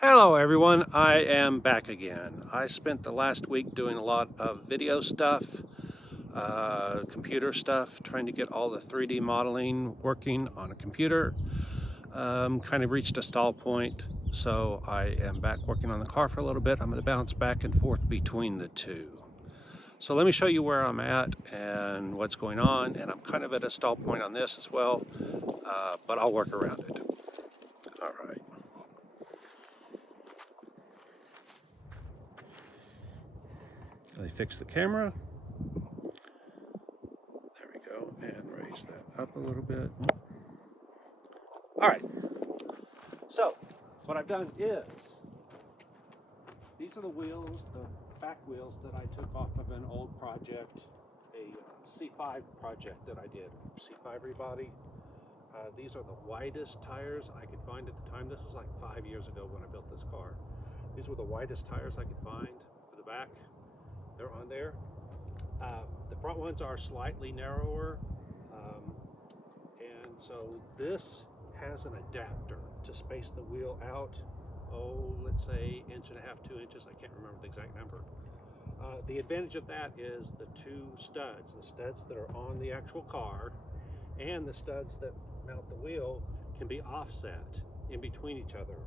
Hello everyone, I am back again. I spent the last week doing a lot of video stuff, computer stuff, trying to get all the 3D modeling working on a computer. Kind of reached a stall point, so I am back working on the car for a little bit. I'm going to bounce back and forth between the two. So let me show you where I'm at and what's going on, and I'm kind of at a stall point on this as well, but I'll work around it. All right. Let me fix the camera. There we go, and raise that up a little bit. All right, so what I've done is, these are the wheels, the back wheels that I took off of an old project, a C5 project that I did, C5 rebody. These are the widest tires I could find at the time. This was like 5 years ago when I built this car. These were the widest tires I could find for the back. They're on there. The front ones are slightly narrower, and so this has an adapter to space the wheel out, let's say 1.5 inches, 2 inches, I can't remember the exact number. The advantage of that is the two studs, the studs that are on the actual car and the studs that mount the wheel can be offset in between each other.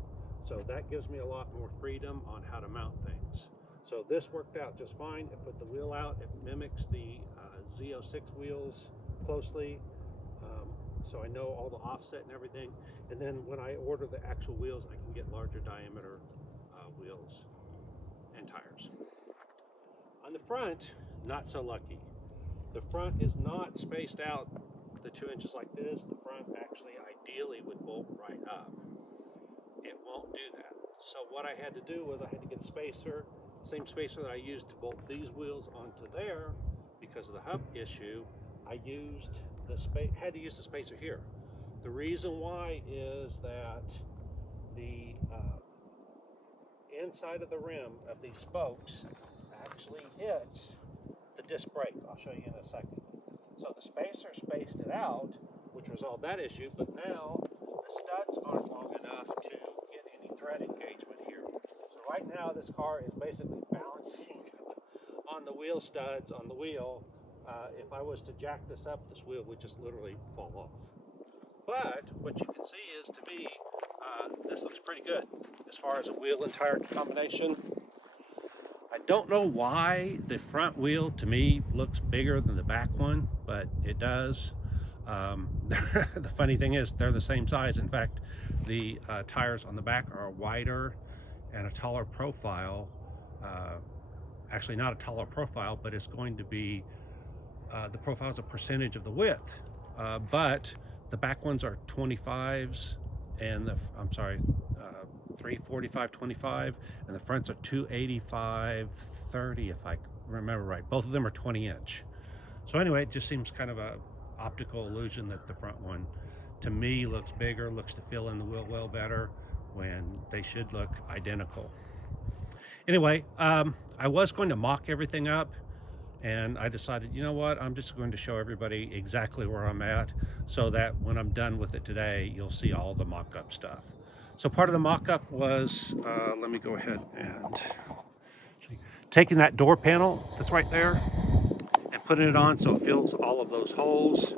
So that gives me a lot more freedom on how to mount things. So this worked out just fine. It put the wheel out. It mimics the Z06 wheels closely. So I know all the offset and everything. And then when I order the actual wheels, I can get larger diameter wheels and tires. On the front, not so lucky. The front is not spaced out the 2 inches like this. The front actually ideally would bolt right up. It won't do that. So what I had to do was I had to get a spacer, same spacer that I used to bolt these wheels onto there. Because of the hub issue, I had to use the spacer here. The reason why is that the inside of the rim of these spokes actually hits the disc brake. I'll show you in a second. So the spacer spaced it out, which resolved that issue, but now the studs aren't long enough to get any thread engagement here. So right now this car is basically balancing on the wheel studs on the wheel. If I was to jack this up, this wheel would just literally fall off. But what you can see is, to me, this looks pretty good as far as a wheel and tire combination. I don't know why the front wheel to me looks bigger than the back one, but it does. The funny thing is they're the same size. In fact, the tires on the back are wider and a taller profile. Actually not a taller profile, but it's going to be, the profile is a percentage of the width. But the back ones are 25s and 345 25, and the fronts are 285 30 if I remember right. Both of them are 20-inch. So anyway, it just seems kind of a optical illusion that the front one to me looks bigger, looks to fill in the wheel well better when they should look identical. Anyway, I was going to mock everything up, and I decided, you know what, I'm just going to show everybody exactly where I'm at so that when I'm done with it today, you'll see all the mock-up stuff. So part of the mock-up was, let me go ahead and taking that door panel that's right there and putting it on so it fills all of those holes.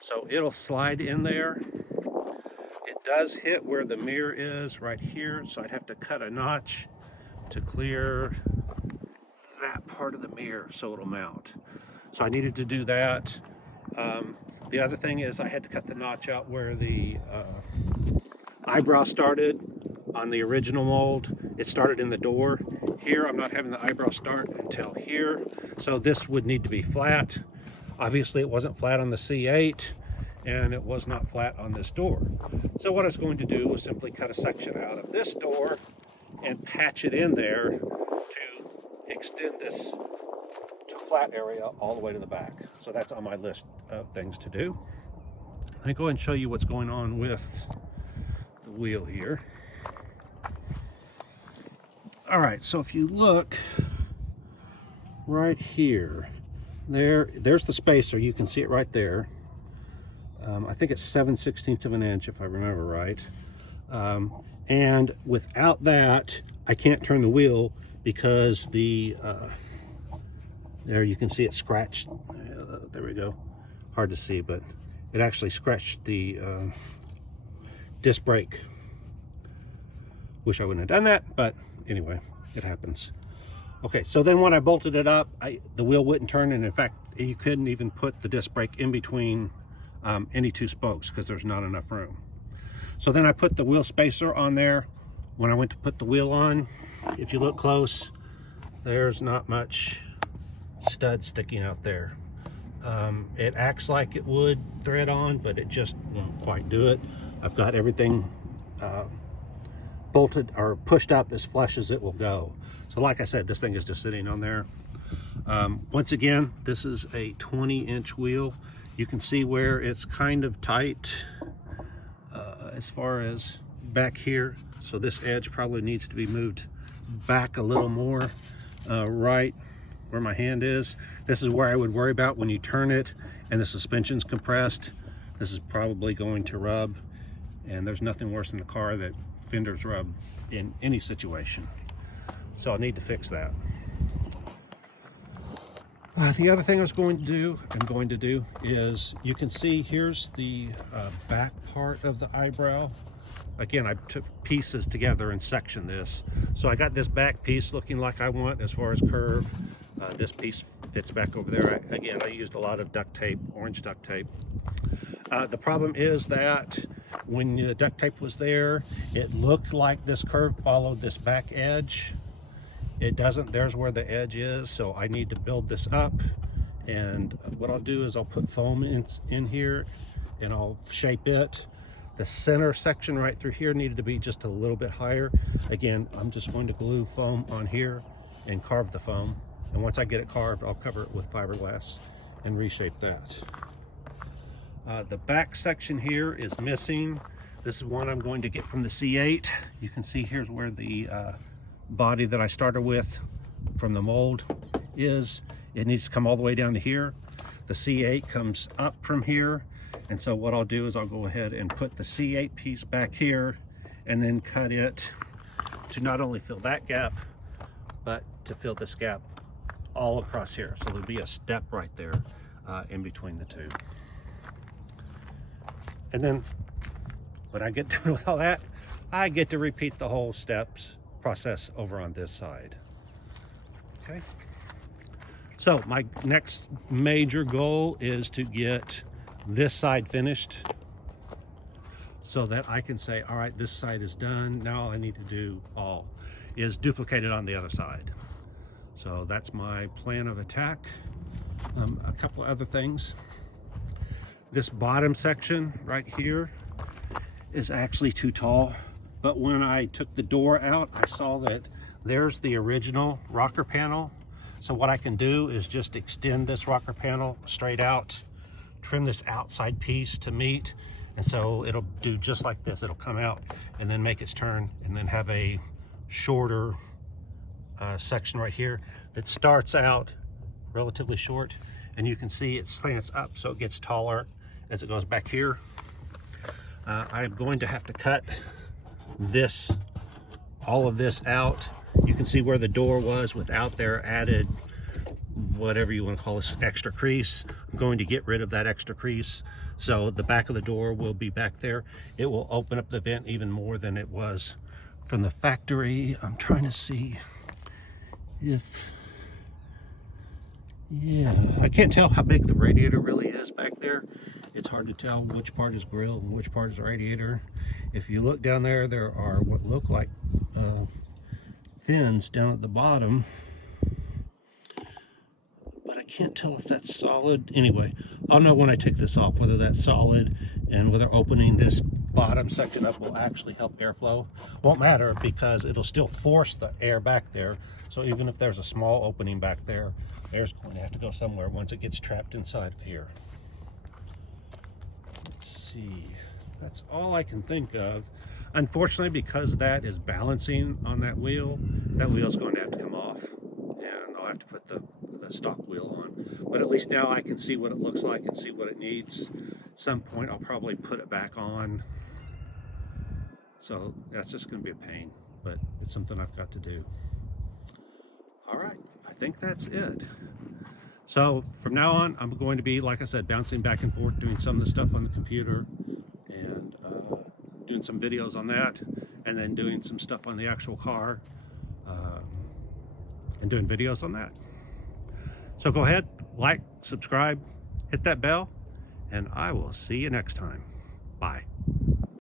So it'll slide in there. It does hit where the mirror is right here, so I'd have to cut a notch to clear that part of the mirror so it'll mount. So I needed to do that. The other thing is I had to cut the notch out where the eyebrow started on the original mold. It started in the door. Here I'm not having the eyebrow start until here, so this would need to be flat. Obviously it wasn't flat on the C8, and it was not flat on this door. So what I was going to do was simply cut a section out of this door and patch it in there to extend this to a flat area all the way to the back. So that's on my list of things to do. Let me go ahead and show you what's going on with the wheel here. All right, so if you look right here, there's the spacer. You can see it right there. I think it's 7/16 of an inch if I remember right. And without that, I can't turn the wheel because the, there you can see it scratched. There we go. Hard to see, but it actually scratched the disc brake. Wish I wouldn't have done that, but anyway, it happens. Okay, so then when I bolted it up, the wheel wouldn't turn, and in fact, you couldn't even put the disc brake in between any two spokes because there's not enough room. So then I put the wheel spacer on there. When I went to put the wheel on, if you look close, there's not much stud sticking out there. It acts like it would thread on, but it just won't quite do it. I've got everything bolted or pushed up as flush as it will go. So like I said, this thing is just sitting on there. Once again, this is a 20-inch wheel. You can see where it's kind of tight as far as back here. So this edge probably needs to be moved back a little more, right where my hand is. This is where I would worry about when you turn it and the suspension's compressed. This is probably going to rub, and there's nothing worse in the car that fenders rub in any situation. So I need to fix that. The other thing I'm going to do is, you can see here's the back part of the eyebrow. Again, I took pieces together and sectioned this. So I got this back piece looking like I want as far as curve. This piece fits back over there. Again, I used a lot of duct tape, orange duct tape. The problem is that when the duct tape was there, it looked like this curve followed this back edge. It doesn't. There's where the edge is, so I need to build this up. And what I'll do is I'll put foam in here and I'll shape it. The center section right through here needed to be just a little bit higher. Again, I'm just going to glue foam on here and carve the foam. And once I get it carved, I'll cover it with fiberglass and reshape that. The back section here is missing. This is one I'm going to get from the C8. You can see here's where the body that I started with from the mold is. It needs to come all the way down to here. The C8 comes up from here, and so what I'll do is I'll go ahead and put the C8 piece back here and then cut it to not only fill that gap, but to fill this gap all across here. So there'll be a step right there in between the two. And then when I get done with all that, I get to repeat the whole process over on this side. Okay, so my next major goal is to get this side finished so that I can say, all right, this side is done. Now all I need to do is duplicate it on the other side. So that's my plan of attack. A couple of other things. This bottom section right here is actually too tall. But when I took the door out, I saw that there's the original rocker panel. So what I can do is just extend this rocker panel straight out, trim this outside piece to meet, and so it'll do just like this. It'll come out and then make its turn and then have a shorter section right here that starts out relatively short, and you can see it slants up so it gets taller as it goes back here. I'm going to have to cut all of this out. You can see where the door was without their added, whatever you want to call this, extra crease. I'm going to get rid of that extra crease, so the back of the door will be back there. It will open up the vent even more than it was from the factory. I'm trying to see if, yeah, I can't tell how big the radiator really is back there. It's hard to tell which part is grill and which part is radiator. If you look down there, there are what look like fins down at the bottom, but I can't tell if that's solid. Anyway, I'll know when I take this off whether that's solid, and whether opening this bottom section up will actually help airflow. Won't matter because it'll still force the air back there. So even if there's a small opening back there, air's going to have to go somewhere once it gets trapped inside of here. Let's see, that's all I can think of. Unfortunately, because that is balancing on that wheel's going to have to come off, and I'll have to put the stock wheel on. But at least now I can see what it looks like and see what it needs. At some point I'll probably put it back on. So that's just going to be a pain, but it's something I've got to do. All right, I think that's it. So from now on, I'm going to be, like I said, bouncing back and forth, doing some of the stuff on the computer, and doing some videos on that, and then doing some stuff on the actual car, and doing videos on that. So go ahead, like, subscribe, hit that bell, and I will see you next time. Bye.